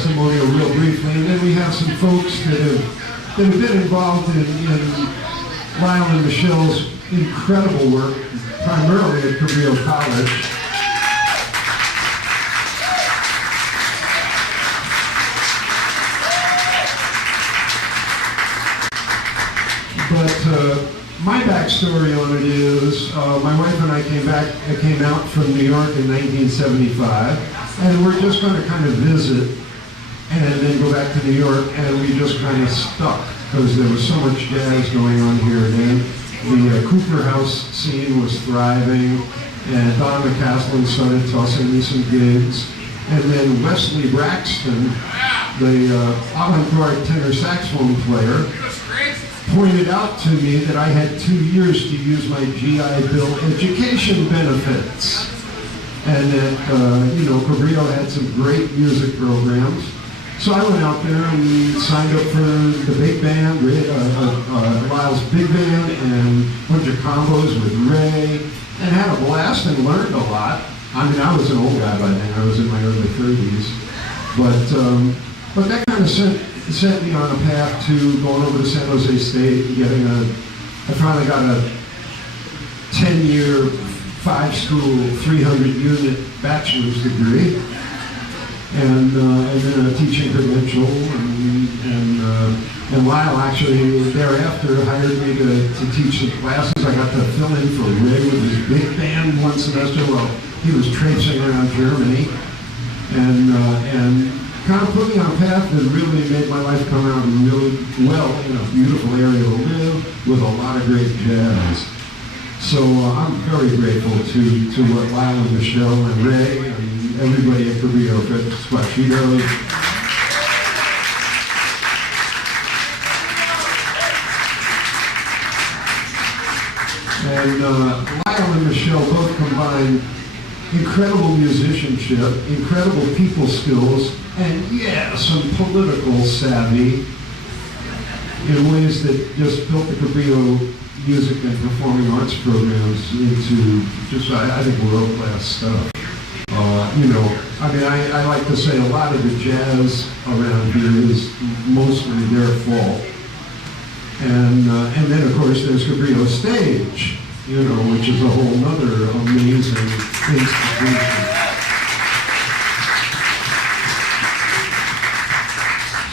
testimonial real briefly, and then we have some folks that have been involved in Lile and Michelle's incredible work, primarily at Cabrillo College. But my backstory on it is, my wife and I came out from New York in 1975, and we're just going to kind of visit and then go back to New York, and we just kind of stuck because there was so much jazz going on here then. The Cooper House scene was thriving, and Don McCaslin started tossing me some gigs, and then Wesley Braxton, the avant-garde tenor saxophone player, pointed out to me that I had 2 years to use my GI Bill education benefits. And that, Cabrillo had some great music programs. So I went out there and signed up for the big band, Lile's big band, and a bunch of combos with Ray, and had a blast and learned a lot. I mean, I was an old guy by then. I was in my early 30s. But that kind of set me on a path to going over to San Jose State and getting I finally got a 10-year, 5-school, 300-unit bachelor's degree, and then a teaching credential, and Lile actually thereafter hired me to teach the classes. I got to fill in for Ray with his big band one semester while he was traipsing around Germany, and kind of put me on a path that really made my life come out really well in a beautiful area to live with a lot of great jazz. So I'm very grateful to what Lile and Michelle and Ray and everybody at Cabrillo Squashito. And Lile and Michelle both combined incredible musicianship, incredible people skills, and some political savvy in ways that just built the Cabrillo music and performing arts programs into just, I think, world-class stuff. I like to say a lot of the jazz around here is mostly their fault. And then, of course, there's Cabrillo Stage, which is a whole other amazing institution.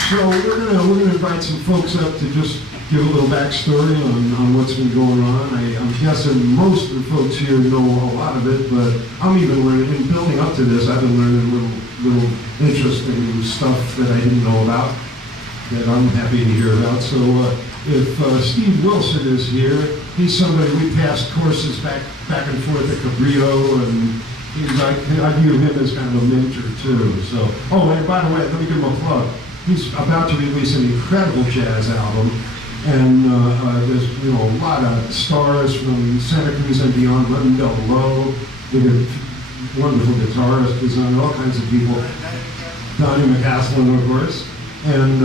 So we're gonna invite some folks up to just give a little backstory on what's been going on. I'm guessing most of the folks here know a lot of it, but I'm even learning. In building up to this, I've been learning little interesting stuff that I didn't know about that I'm happy to hear about. So if Steve Wilson is here, he's somebody we passed courses back and forth at Cabrillo, and I view him as kind of a mentor too. So, and by the way, let me give him a plug. He's about to release an incredible jazz album, and there's a lot of stars from Santa Cruz and beyond. Rundell Lowe, the wonderful guitarist, designer, all kinds of people. Donnie McCaslin, of course, and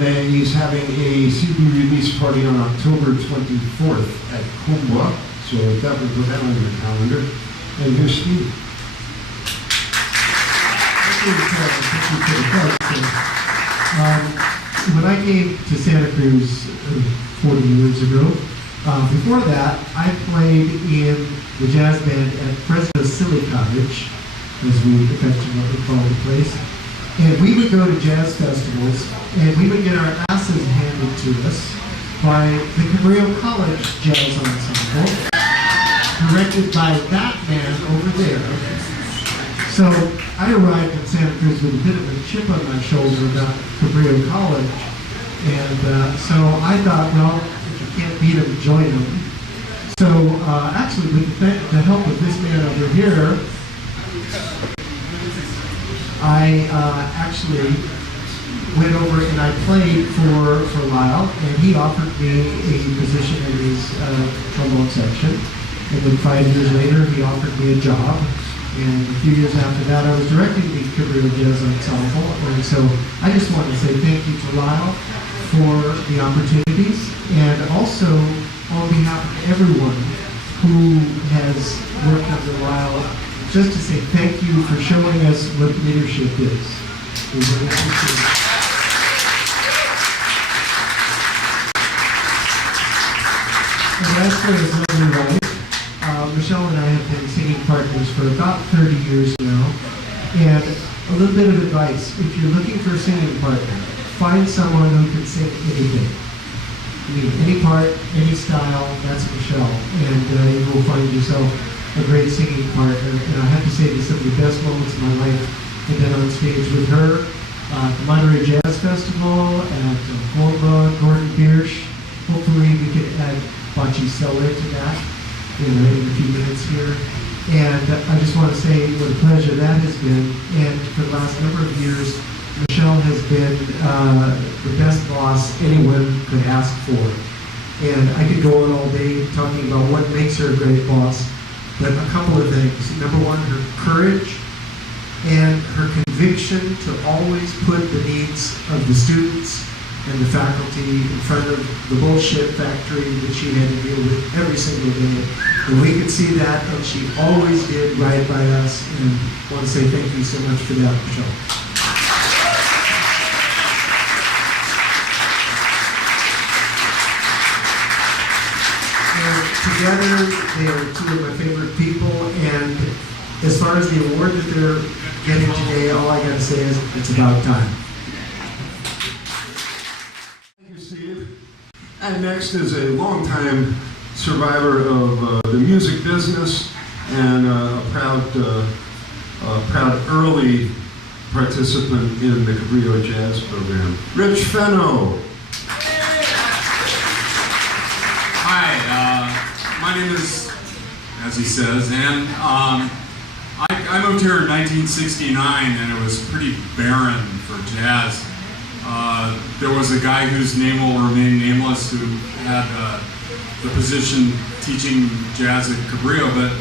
then he's having a CD release party on October 24th at Kumbwa, so definitely put that on your calendar. And here's Steve. When I came to Santa Cruz 40 years ago, before that, I played in the jazz band at Fresno Silly Cottage, as we affectionately call the place. And we would go to jazz festivals, and we would get our asses handed to us by the Cabrillo College Jazz Ensemble, directed by that man over there. So I arrived in Santa Cruz with a bit of a chip on my shoulder about Cabrillo College, and so I thought, well, if you can't beat them, join them. So actually, with the help of this man over here, I actually went over and I played for Lile, and he offered me a position in his trombone section. And then 5 years later, he offered me a job. And a few years after that, I was directing the Cabrillo Jazz Ensemble. And so I just want to say thank you to Lile for the opportunities, and also on behalf of everyone who has worked under Lile, just to say thank you for showing us what leadership is. We really appreciate it. And as for his lovely wife, Michelle and I have been singing partners for about 30 years now. And a little bit of advice, if you're looking for a singing partner, find someone who can sing anything. I mean, any part, any style, that's Michelle. And you will find yourself a great singing partner. And I have to say that some of the best moments of my life have been on stage with her at the Monterey Jazz Festival, at Gordon Biersch. Hopefully we can add Boccicello to that in a few minutes here. And I just want to say what a pleasure that has been. And for the last number of years, Michelle has been the best boss anyone could ask for. And I could go on all day talking about what makes her a great boss, but a couple of things. Number one, her courage and her conviction to always put the needs of the students and the faculty in front of the bullshit factory that she had to deal with every single day. And we could see that, and she always did right by us. And I want to say thank you so much for that, Michelle. And together, they are two of my favorite people. And as far as the award that they're getting today, all I got to say is it's about time. And next is a longtime survivor of the music business and a proud early participant in the Cabrillo Jazz program, Rich Fenno. Hi, my name is, as he says, and I moved here in 1969, and it was pretty barren for jazz. There was a guy whose name will remain nameless who had the position teaching jazz at Cabrillo, but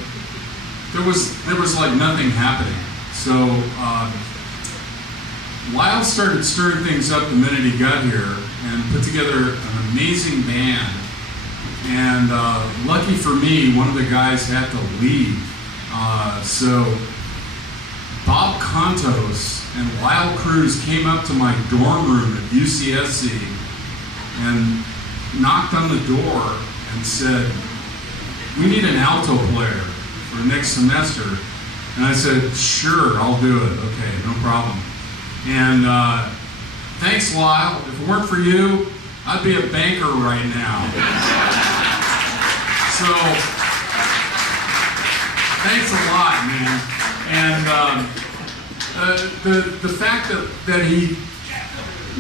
there was like nothing happening. So Lyle started stirring things up the minute he got here and put together an amazing band. And lucky for me, one of the guys had to leave. So Bob Contos and Lile Cruse came up to my dorm room at UCSC and knocked on the door and said, "We need an alto player for next semester." And I said, "Sure, I'll do it. Okay, no problem." And thanks, Lyle. If it weren't for you, I'd be a banker right now. So, thanks a lot, man. And the fact that he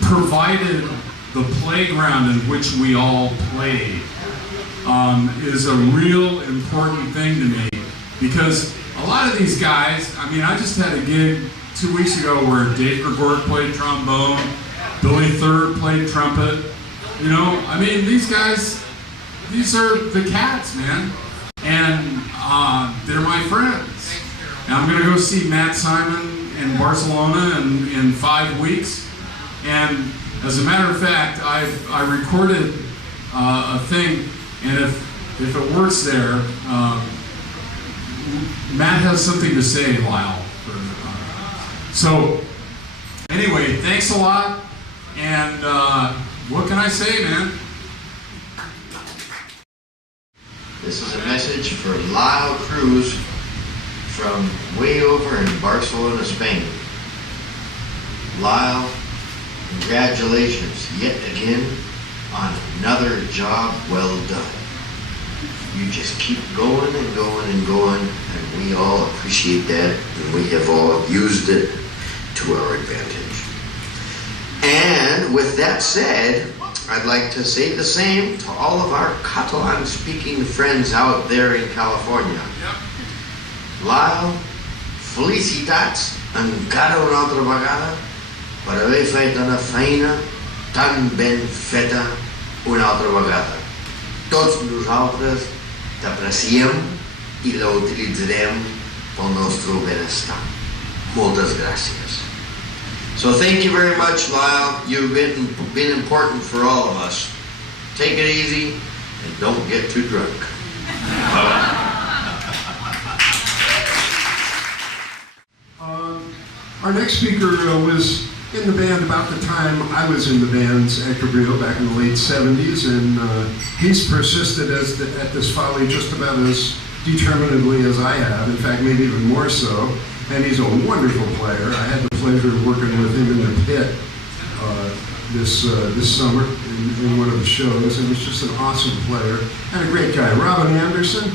provided the playground in which we all played is a real important thing to me, because a lot of these guys, I mean, I just had a gig 2 weeks ago where Dave Gregor played trombone, Billy Third played trumpet. You know, I mean, these guys, these are the cats, man, and they're my friends. And I'm gonna go see Matt Simon in Barcelona in 5 weeks, and as a matter of fact, I recorded a thing, and if it works there, Matt has something to say, Lyle. So anyway, thanks a lot, and what can I say, man? This is a message for Lile Cruse from way over in Barcelona, Spain. Lyle, congratulations yet again on another job well done. You just keep going and going and going, and we all appreciate that, and we have all used it to our advantage. And with that said, I'd like to say the same to all of our Catalan-speaking friends out there in California. Lyle, felicitats encara una altra vegada per haver fet una feina tan ben feta una altra vegada. Tots nosaltres t'apreciem i la utilitzarem pel nostre benestar. Moltes gràcies. So thank you very much, Lyle. You've been important for all of us. Take it easy and don't get too drunk. Our next speaker was in the band about the time I was in the bands at Cabrillo back in the late 70s, and he's persisted at this folly just about as determinedly as I have, in fact maybe even more so, and he's a wonderful player. I had the pleasure of working with him in the pit this summer in one of the shows, and he's just an awesome player and a great guy. Robin Anderson.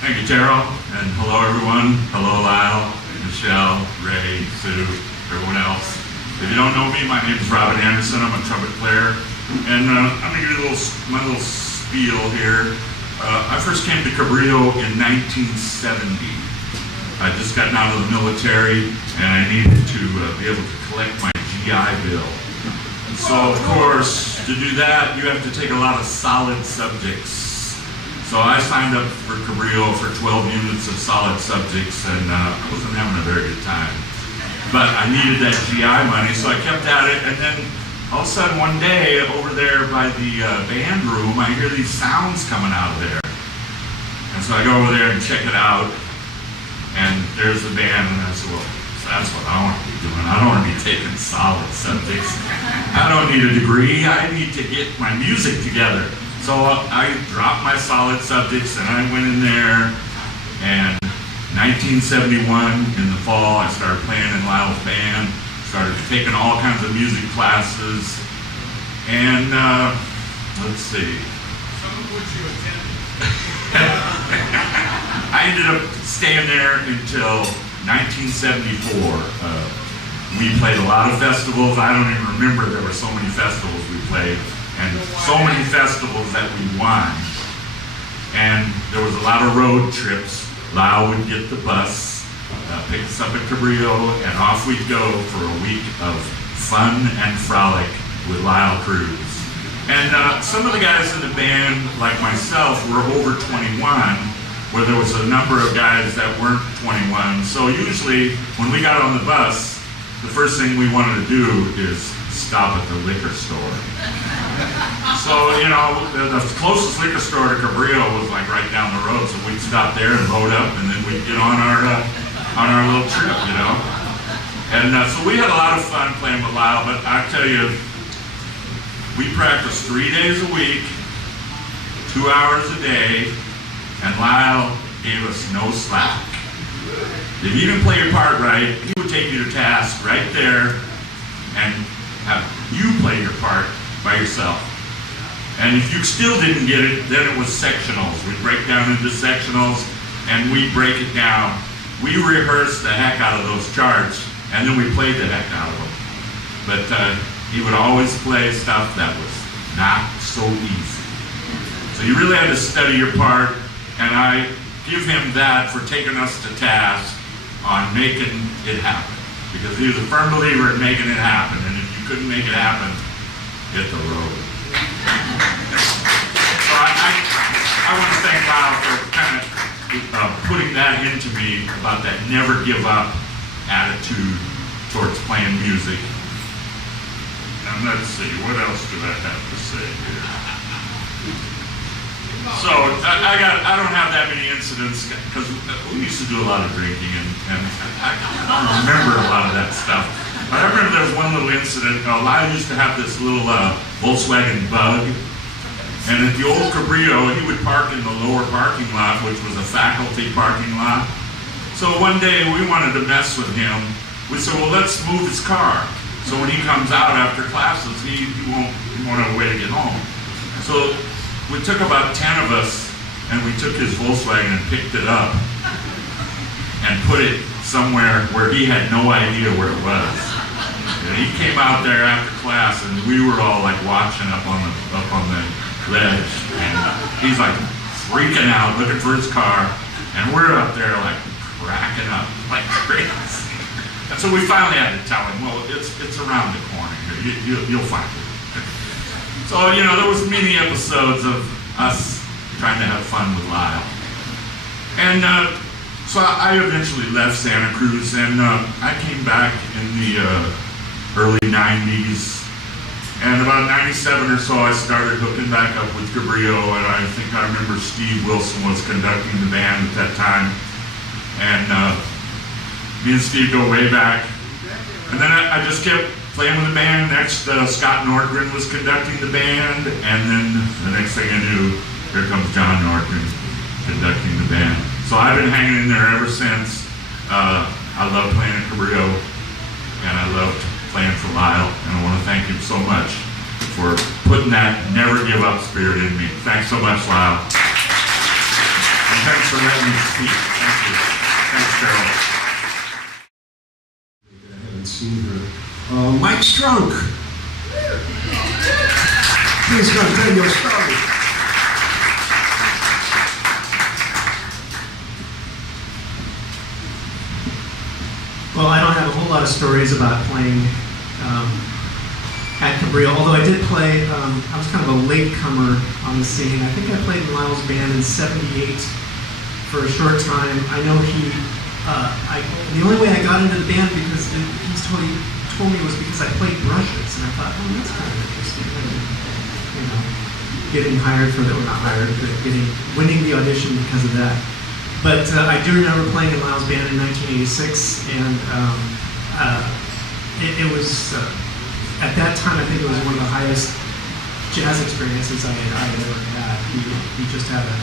Thank you, Terrell, and hello everyone. Hello Lyle, Michelle, Ray, Sue, everyone else. If you don't know me, my name is Robin Anderson. I'm a trumpet player, and I'm gonna give you my little spiel here. I first came to Cabrillo in 1970. I just gotten out of the military, and I needed to be able to collect my GI Bill. So of course, to do that, you have to take a lot of solid subjects. So I signed up for Cabrillo for 12 units of solid subjects, and I wasn't having a very good time. But I needed that GI money, so I kept at it, and then all of a sudden one day, over there by the band room, I hear these sounds coming out of there. And so I go over there and check it out, and there's the band, and I said, well, that's what I want to be doing. I don't want to be taking solid subjects. I don't need a degree. I need to get my music together. So I dropped my solid subjects and I went in there, and 1971 in the fall I started playing in Lile's band, started taking all kinds of music classes, and let's see. Some of which you attended. I ended up staying there until 1974. We played a lot of festivals. I don't even remember there were so many festivals we played. And so many festivals that we won. And there was a lot of road trips. Lyle would get the bus, pick us up at Cabrillo, and off we'd go for a week of fun and frolic with Lile Cruse. And some of the guys in the band, like myself, were over 21, where there was a number of guys that weren't 21. So usually, when we got on the bus, the first thing we wanted to do is stop at the liquor store. So, you know, the closest liquor store to Cabrillo was like right down the road, so we'd stop there and load up, and then we'd get on our little trip, you know. And so we had a lot of fun playing with Lyle, but I tell you, we practiced 3 days a week, 2 hours a day, and Lyle gave us no slack. If you didn't play your part right, he would take you to task right there and have you play your part by yourself. And if you still didn't get it, then it was sectionals. We'd break down into sectionals, and we'd break it down. We rehearsed the heck out of those charts, and then we played the heck out of them. But he would always play stuff that was not so easy. So you really had to study your part, and I give him that for taking us to task on making it happen. Because he was a firm believer in making it happen, and if you couldn't make it happen, hit the road. So I want to thank Lyle for kind of putting that into me about that never give up attitude towards playing music. And let's see, what else do I have to say here? So I don't have that many incidents because we used to do a lot of drinking, and I don't remember a lot of that stuff. But I remember there was one little incident. Lyle used to have this little Volkswagen Bug, and at the old Cabrillo, he would park in the lower parking lot, which was a faculty parking lot. So one day we wanted to mess with him. We said, well, let's move his car. So when he comes out after classes, he won't have a way to get home. So we took about 10 of us, and we took his Volkswagen and picked it up and put it somewhere where he had no idea where it was. And he came out there after class, and we were all like watching up on the ledge, and he's like freaking out, looking for his car, and we're up there like cracking up like crazy. And so we finally had to tell him, well, it's around the corner here. You'll find it. So, you know, there was many episodes of us trying to have fun with Lyle. And so I eventually left Santa Cruz, and I came back in the early 90s, And about 97 or so, I started hooking back up with Cabrillo, and I think I remember Steve Wilson was conducting the band at that time. And me and Steve go way back. And then I just kept playing with the band. Next, Scott Nordgren was conducting the band, and then the next thing I knew, here comes John Nordgren conducting the band. So I've been hanging in there ever since. I love playing at Cabrillo, and I loved playing for Lyle, and I want to thank him so much for putting that never give up spirit in me. Thanks so much, Lyle. And thanks for letting me speak. Thank you. Thanks, Carol. I haven't seen her. Mike Strunk. Please come tell your story. Well, I don't have a whole lot of stories about playing at Cabrillo, although I did play, I was kind of a latecomer on the scene. I think I played in Lyle's band in '78 for a short time. I know the only way I got into the band because he told me was because I played brushes, and I thought, oh, that's kind of interesting. You know, getting hired for that, or not hired, but winning the audition because of that. But I do remember playing in Lyle's band in 1986, and it was, at that time, I think it was one of the highest jazz experiences I had ever had. He just had a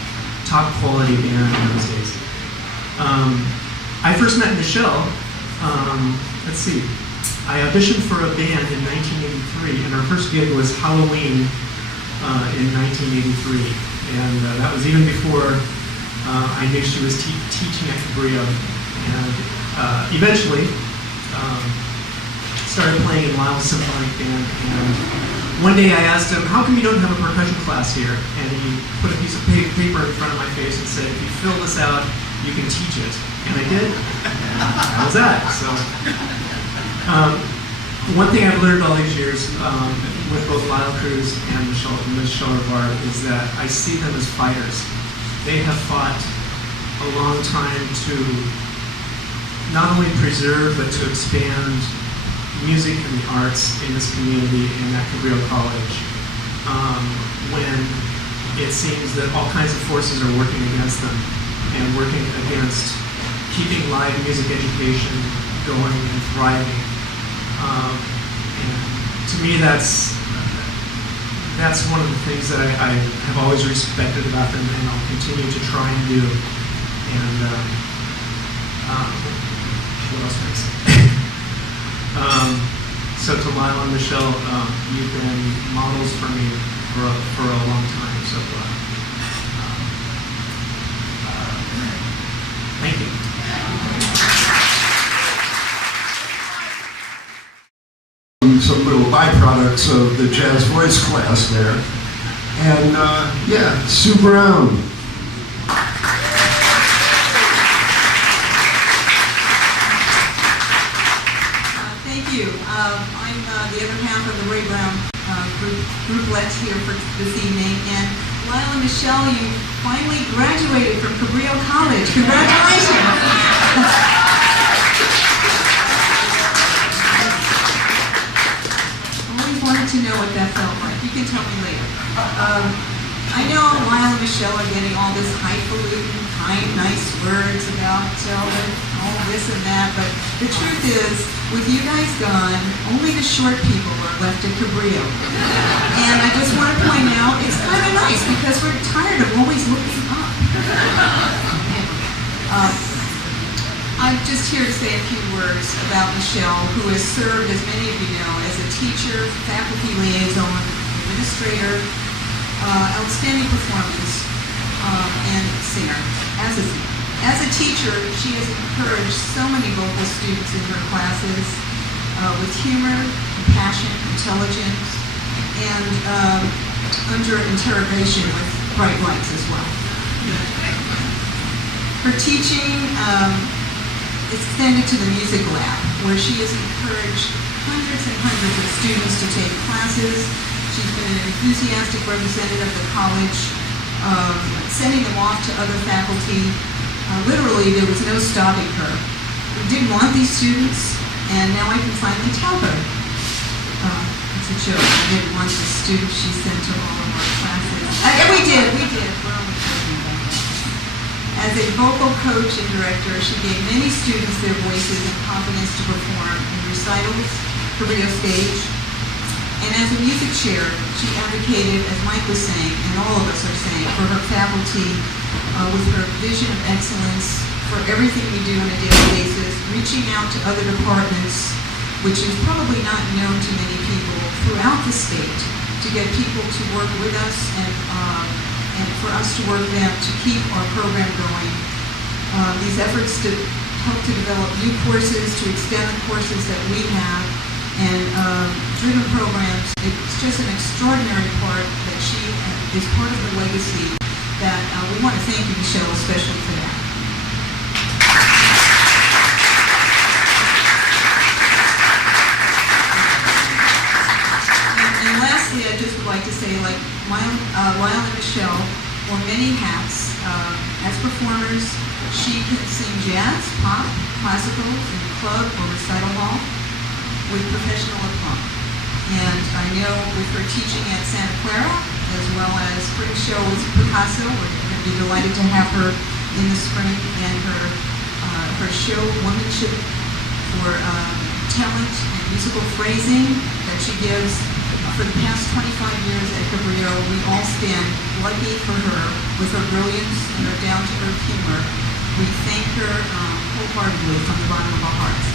top quality band in those days. I first met Michele, let's see, I auditioned for a band in 1983, and our first gig was Halloween in 1983, and that was even before I knew she was teaching at Cabrillo, and eventually started playing in Lyle's symphonic band. And one day I asked him, "How come you don't have a percussion class here?" And he put a piece of paper in front of my face and said, "If you fill this out, you can teach it." And I did. That was that. So one thing I've learned all these years with both Lile Cruse and Michele Rivard is that I see them as fighters. They have fought a long time to not only preserve but to expand music and the arts in this community and at Cabrillo College when it seems that all kinds of forces are working against them and working against keeping live music education going and thriving. And to me, that's one of the things that I have always respected about them, and I'll continue to try and do. And what else can I say? So to Lyle and Michele, you've been models for me for a long time. So thank you. Some little byproducts of the jazz voice class there. And yeah, Sue Brown. Thank you. I'm the other half of the Ray Brown grouplets here for this evening. And Lyle and Michele, you finally graduated from Cabrillo College. Congratulations. To know what that felt like. You can tell me later. I know Lyle and Michele are getting all this highfalutin, kind, nice words about all this and that, but the truth is, with you guys gone, only the short people are left at Cabrillo. And I just want to point out, it's kind of nice because we're tired of always looking up. I'm just here to say a few words about Michele, who has served, as many of you know, as a teacher, faculty liaison, administrator, outstanding performance, and singer, As a teacher, she has encouraged so many vocal students in her classes with humor, compassion, intelligence, and under interrogation with bright lights as well. Her teaching extended to the music lab, where she has encouraged hundreds and hundreds of students to take classes. She's been an enthusiastic representative of the college, sending them off to other faculty. Literally, there was no stopping her. We didn't want these students, and now I can finally tell her. It's a joke. I didn't want the students she sent to all of our classes. We did. We're only joking about that. As a vocal coach and director, she gave many students their voices and confidence to perform in recitals, Cabrillo stage. And as a music chair, she advocated, as Mike was saying, and all of us are saying, for her faculty with her vision of excellence for everything we do on a daily basis, reaching out to other departments, which is probably not known to many people throughout the state, to get people to work with us and for us to work them to keep our program going. These efforts to help to develop new courses, to extend the courses that we have, and driven programs. It's just an extraordinary part that she is part of the legacy that we want to thank you, Michele, especially for that. And lastly, I just would like to say, like Lile and Michele wore many hats. As performers, she can sing jazz, pop, classical, in the club or recital hall with professional aplomb. And I know with her teaching at Santa Clara, as well as spring show with Picasso, we're going to be delighted to have her in the spring, and her show, Womanship, for talent and musical phrasing that she gives for the past 25 years at Cabrillo. We all stand lucky for her with her brilliance and her down-to-earth humor. We thank her wholeheartedly from the bottom of our hearts.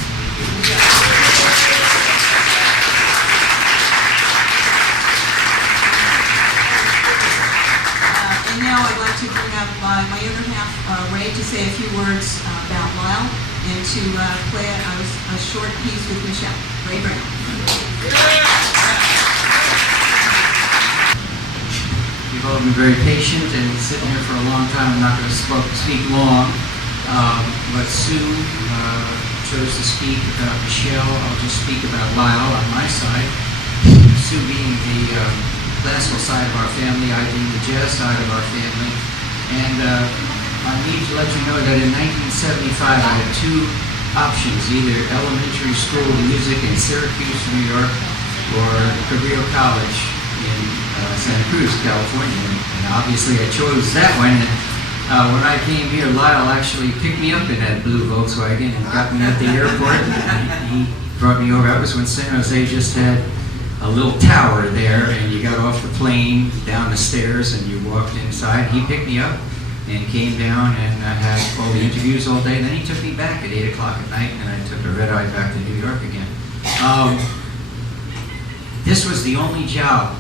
And now I'd like to bring up my other half, Ray, to say a few words about Lile and to play a short piece with Michele. Ray Brown. You've all been very patient and sitting here for a long time. I'm not going to speak long, but Sue chose to speak about Michele. I'll just speak about Lile on my side. Sue being the classical side of our family, I being the jazz side of our family. And I need to let you know that in 1975 I had two options, either elementary school music in Syracuse, New York, or Cabrillo College in Santa Cruz, California. And obviously I chose that one. And when I came here, Lile actually picked me up in that blue Volkswagen and got me at the airport. He brought me over. That was when San Jose just had a little tower there, and you got off the plane, down the stairs, and you walked inside. He picked me up and came down, and I had all the interviews all day. Then he took me back at 8 o'clock at night, and I took a red-eye back to New York again. This was the only job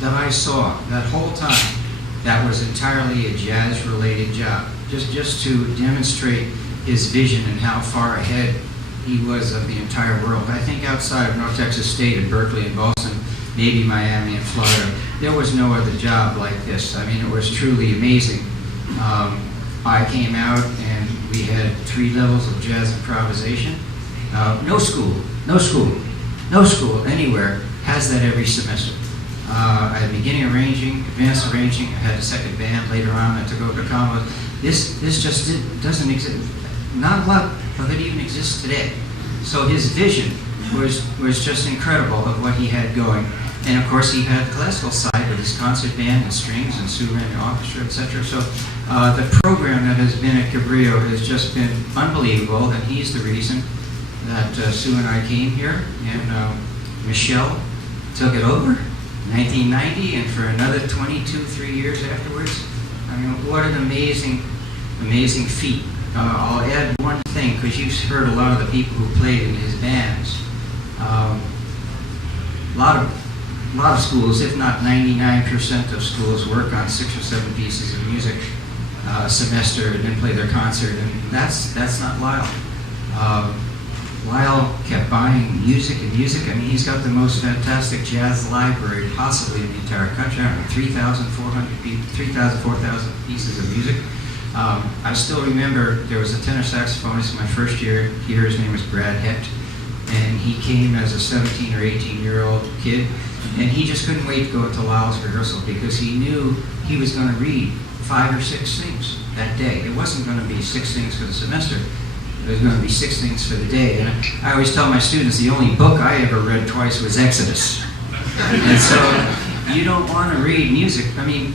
that I saw that whole time that was entirely a jazz-related job, just to demonstrate his vision and how far ahead he was of the entire world. I think outside of North Texas State and Berkeley and Boston, maybe Miami and Florida, there was no other job like this. I mean, it was truly amazing. I came out and we had 3 levels of jazz improvisation. No school anywhere has that every semester. I had beginning arranging, advanced arranging, I had a second band later on, I took over combo. This just doesn't exist. Not a lot of it even exists today. So his vision was just incredible of what he had going. And of course he had the classical side with his concert band and strings and Sue ran the orchestra, etc. So the program that has been at Cabrillo has just been unbelievable, and he's the reason that Sue and I came here, and Michele took it over in 1990, and for another 3 years afterwards. I mean, what an amazing feat. I'll add one thing, because you've heard a lot of the people who played in his bands. A lot of schools, if not 99% of schools, work on 6 or 7 pieces of music a semester and then play their concert, and that's not Lile. Lile kept buying music and music. I mean, he's got the most fantastic jazz library possibly in the entire country. I don't know, 3,000, 4,000 pieces of music. I still remember there was a tenor saxophonist in my first year here. His name was Brad Hecht, and he came as a 17 or 18-year-old kid, and he just couldn't wait to go to Lile's rehearsal because he knew he was going to read 5 or 6 things that day. It wasn't going to be 6 things for the semester. It was going to be 6 things for the day. And I always tell my students the only book I ever read twice was Exodus. And so you don't want to read music. I mean,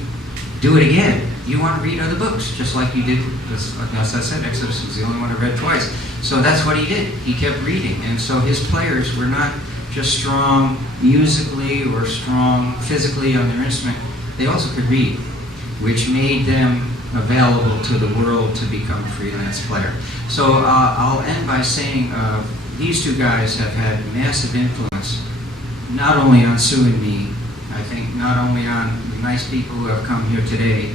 do it again. You want to read other books, just like you did. As I said, Exodus was the only one I read twice. So that's what he did. He kept reading. And so his players were not just strong musically or strong physically on their instrument. They also could read, which made them available to the world to become a freelance player. So I'll end by saying these two guys have had massive influence, not only on Sue and me, I think not only on the nice people who have come here today,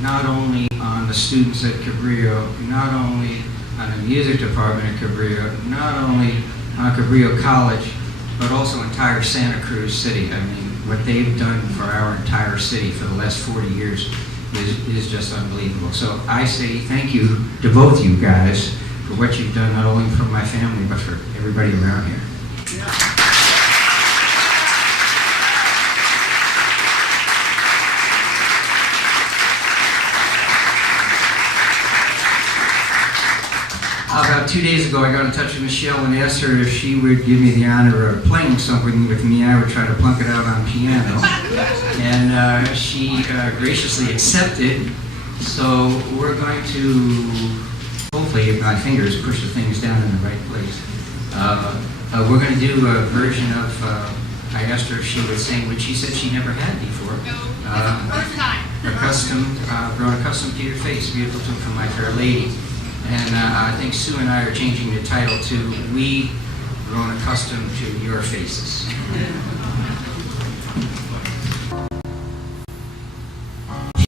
not only on the students at Cabrillo, not only on the music department at Cabrillo, not only on Cabrillo College, but also entire Santa Cruz City. I mean, what they've done for our entire city for the last 40 years is just unbelievable. So I say thank you to both you guys for what you've done, not only for my family, but for everybody around here. About 2 days ago, I got in touch with Michele and asked her if she would give me the honor of playing something with me. I would try to plunk it out on piano. And she graciously accepted. So we're going to, hopefully, if my fingers push the things down in the right place, we're going to do a version of, I asked her if she would sing, which she said she never had before. First time. Grown accustomed to your face, beautiful tune from My Fair Lady. And I think Sue and I are changing the title to We Grown Accustomed to Your Faces.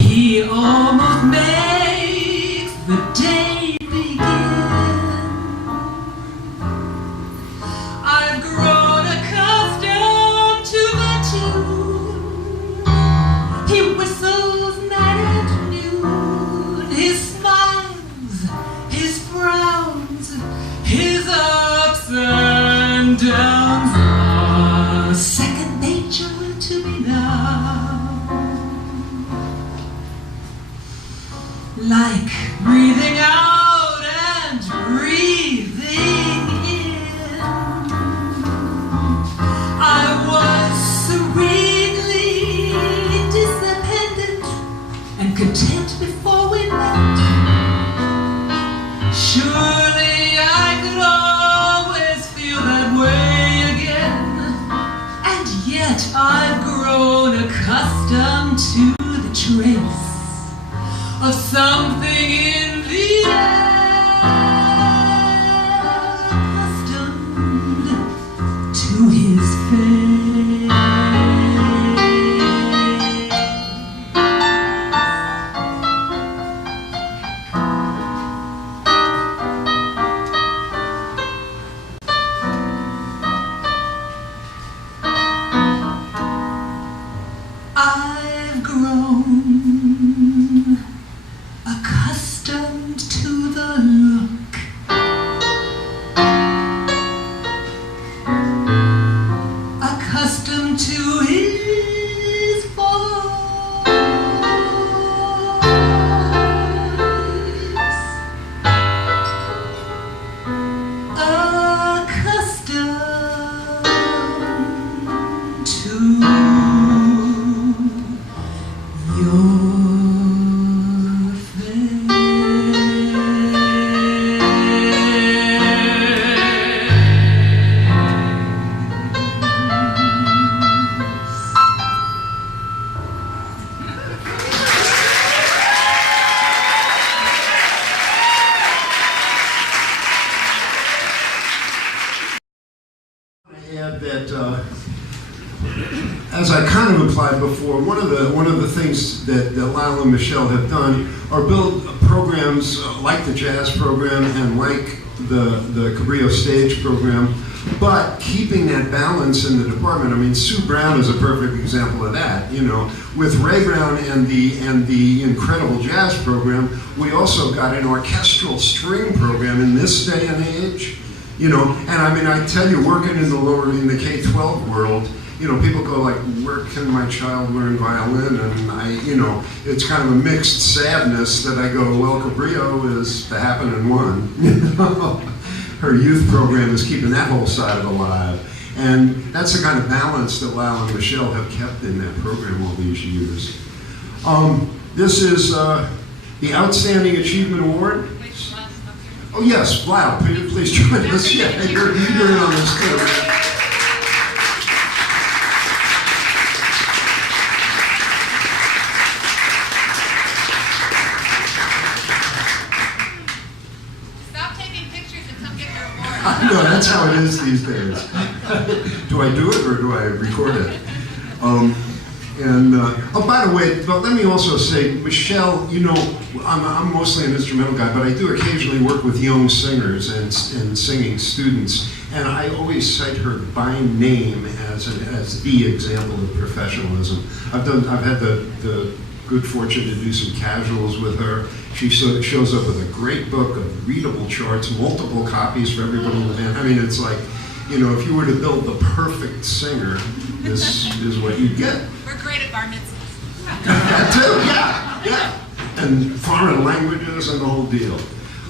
He almost makes the day begin. I've grown accustomed to the tune. He whistles night and noon. His smiles, his frowns, his ups and downs are second nature to me now. Like breathing out and breathing in. I was serenely independent and content before we met. Surely I could always feel that way again. And yet I've grown accustomed to the trace of something in the air, accustomed to his face. I've grown accustomed to the look accustomed to his voice, accustomed to your Add that, as I kind of implied before, one of the things that Lile and Michele have done are build programs like the jazz program and like the Cabrillo stage program, but keeping that balance in the department. I mean, Sue Brown is a perfect example of that. You know, with Ray Brown and the incredible jazz program, we also got an orchestral string program in this day and age. You know, and I mean, I tell you, working in the K-12 world, you know, people go like, where can my child learn violin? And you know, it's kind of a mixed sadness that I go, well, Cabrillo is the happening one. You know, her youth program is keeping that whole side of it alive. And that's the kind of balance that Lyle and Michele have kept in that program all these years. This is the Outstanding Achievement Award. Oh yes, Lyle, please join us. Yeah, you're in on this too. No, that's how it is these days. Do I do it or do I record it? Oh, by the way, but let me also say, Michele, you know, I'm mostly an instrumental guy, but I do occasionally work with young singers and singing students, and I always cite her by name as the example of professionalism. I've had the good fortune to do some casuals with her. She shows up with a great book of readable charts, multiple copies for everybody in the band. I mean, it's like, you know, if you were to build the perfect singer, this is what you'd get. We're great at bar mitzvahs. That too, yeah. And foreign languages and the whole deal.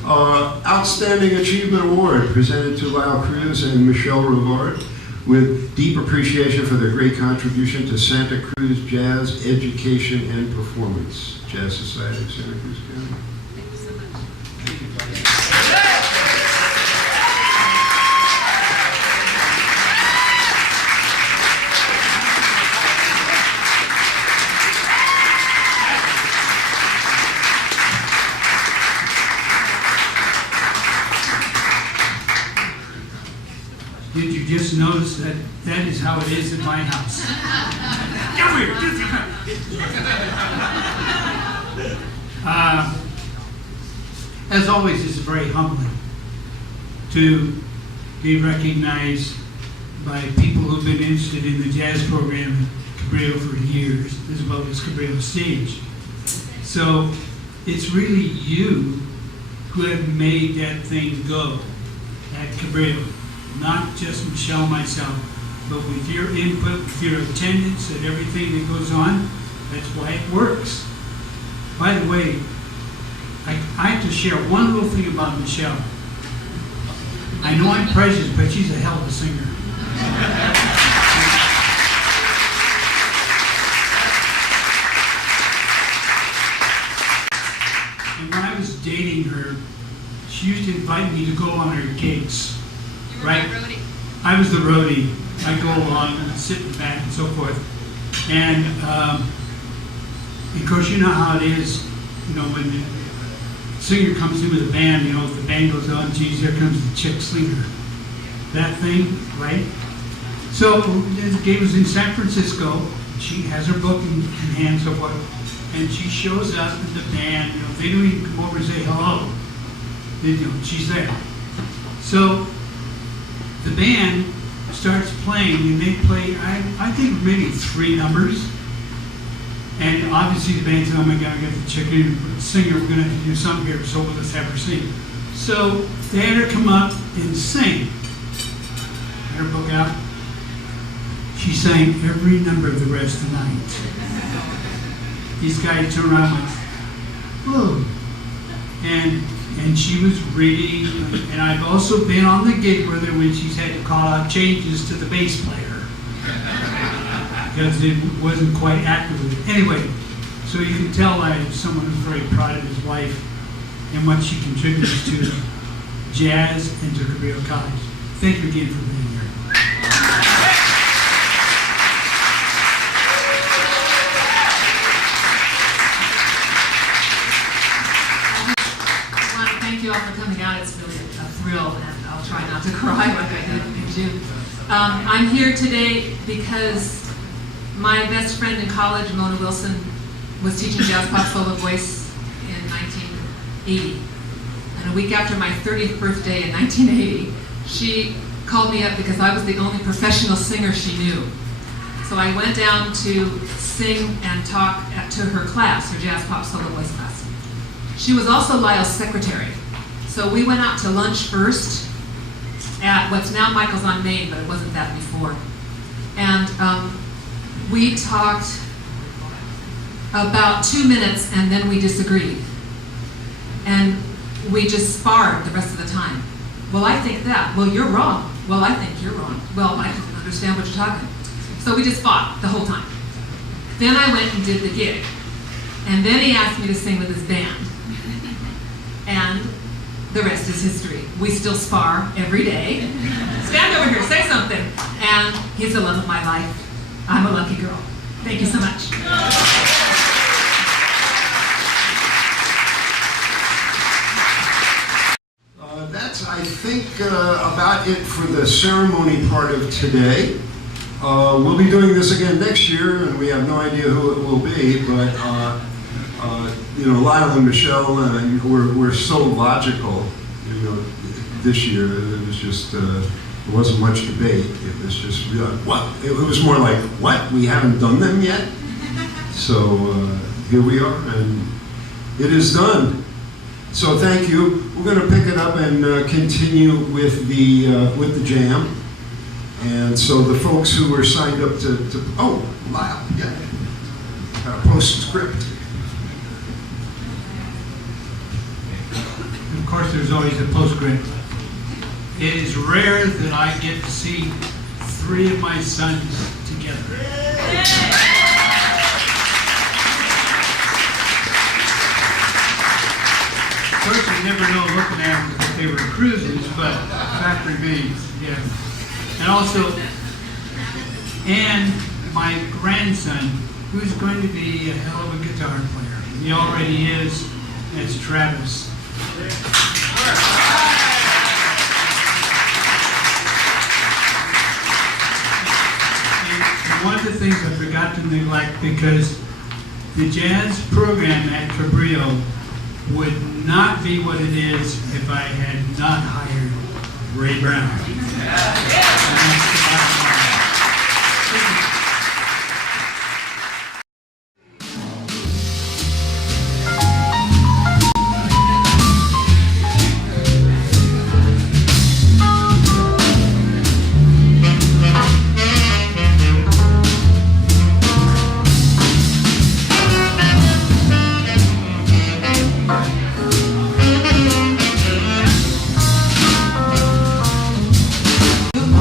Outstanding Achievement Award presented to Lile Cruse and Michele Rivard with deep appreciation for their great contribution to Santa Cruz jazz education and performance. Jazz Society of Santa Cruz County. Thank you so much. Did you just notice that that is how it is in my house? As always, it's very humbling to be recognized by people who've been interested in the jazz program at Cabrillo for years, as well as Cabrillo Stage. So it's really you who have made that thing go at Cabrillo. Not just Michele, myself, but with your input, with your attendance and everything that goes on, that's why it works. By the way, I have to share one little thing about Michele. I know I'm prejudiced, but she's a hell of a singer. And when I was dating her, she used to invite me to go on her gigs. Right? Roadie. I was the roadie. I go along and sit in the back and so forth. And of course, you know how it is, you know, when the singer comes in with a band, you know, if the band goes on, geez, here comes the chick singer. That thing, right? So the game was in San Francisco. She has her book in hand, so forth. And she shows up in the band, you know, they don't even come over and say hello. They, you know, she's there. So the band starts playing, and they play, I think maybe 3 numbers. And obviously the band said, oh my God, I got the chicken singer, we're going to have to do something here, so let's have her sing. So they had her come up and sing. Had her book out. She sang every number of the rest of the night. These guys turned around and went, whoa. And she was reading, and I've also been on the gig with her when she's had to call out changes to the bass player because it wasn't quite accurate. Anyway, so you can tell I'm someone who's very proud of his wife and what she contributes to jazz and to Cabrillo College. Thank you again for being here. Thank you all for coming out. It's really a thrill, and I'll try not to cry like I did in June. I'm here today because my best friend in college, Mona Wilson, was teaching jazz pop solo voice in 1980. And a week after my 30th birthday in 1980, she called me up because I was the only professional singer she knew. So I went down to sing and talk to her class, her jazz pop solo voice class. She was also Lile's secretary. So we went out to lunch first at what's now Michael's on Main, but it wasn't that before. And we talked about 2 minutes, and then we disagreed. And we just sparred the rest of the time. Well, I think that. Well, you're wrong. Well, I think you're wrong. Well, I don't understand what you're talking. So we just fought the whole time. Then I went and did the gig. And then he asked me to sing with his band. And the rest is history. We still spar every day. Stand over here, say something. And he's the love of my life. I'm a lucky girl. Thank you so much. That's, I think, about it for the ceremony part of today. We'll be doing this again next year, and we have no idea who it will be, but you know, Lyle and Michele, we're so logical, you know, this year. It was just, there wasn't much debate. It was just, what? It was more like, what? We haven't done them yet? So here we are, and it is done. So thank you. We're going to pick it up and continue with the jam. And so the folks who were signed up to oh, Lyle, yeah, postscript. Of course, there's always a postscript. It is rare that I get to see 3 of my sons together. Of course, you never know looking at them if they were cruises, but the fact remains, yeah. And also, and my grandson, who's going to be a hell of a guitar player. He already is. That's Travis. And one of the things I forgot to neglect, because the jazz program at Cabrillo would not be what it is if I had not hired Ray Brown. And that's the bottom line. Good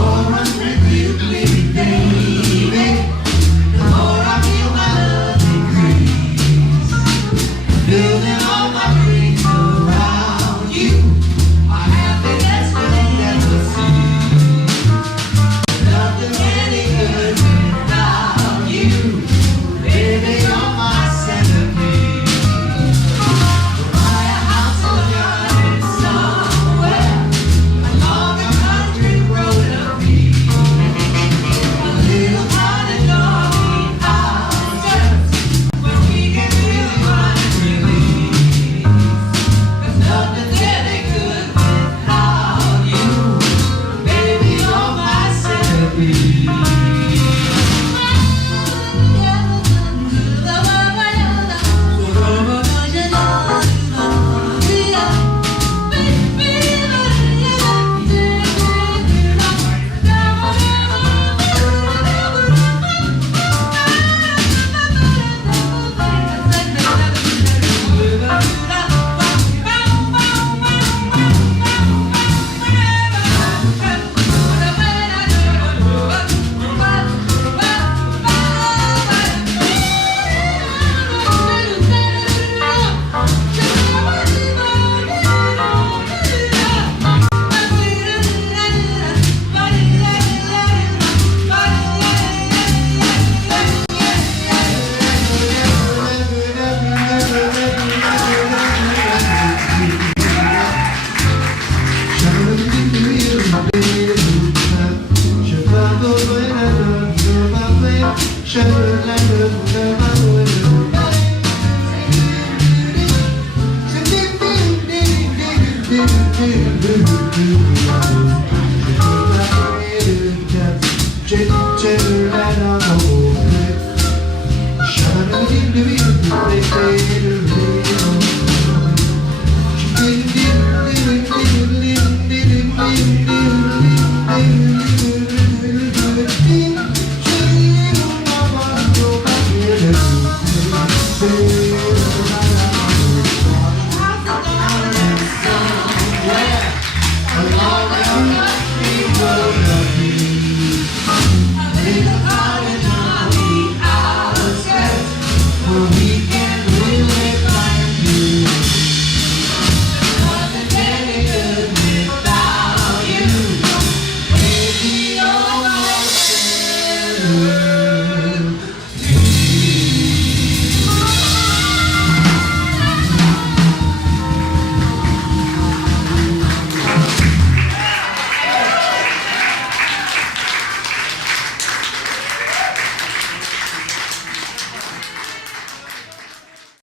love.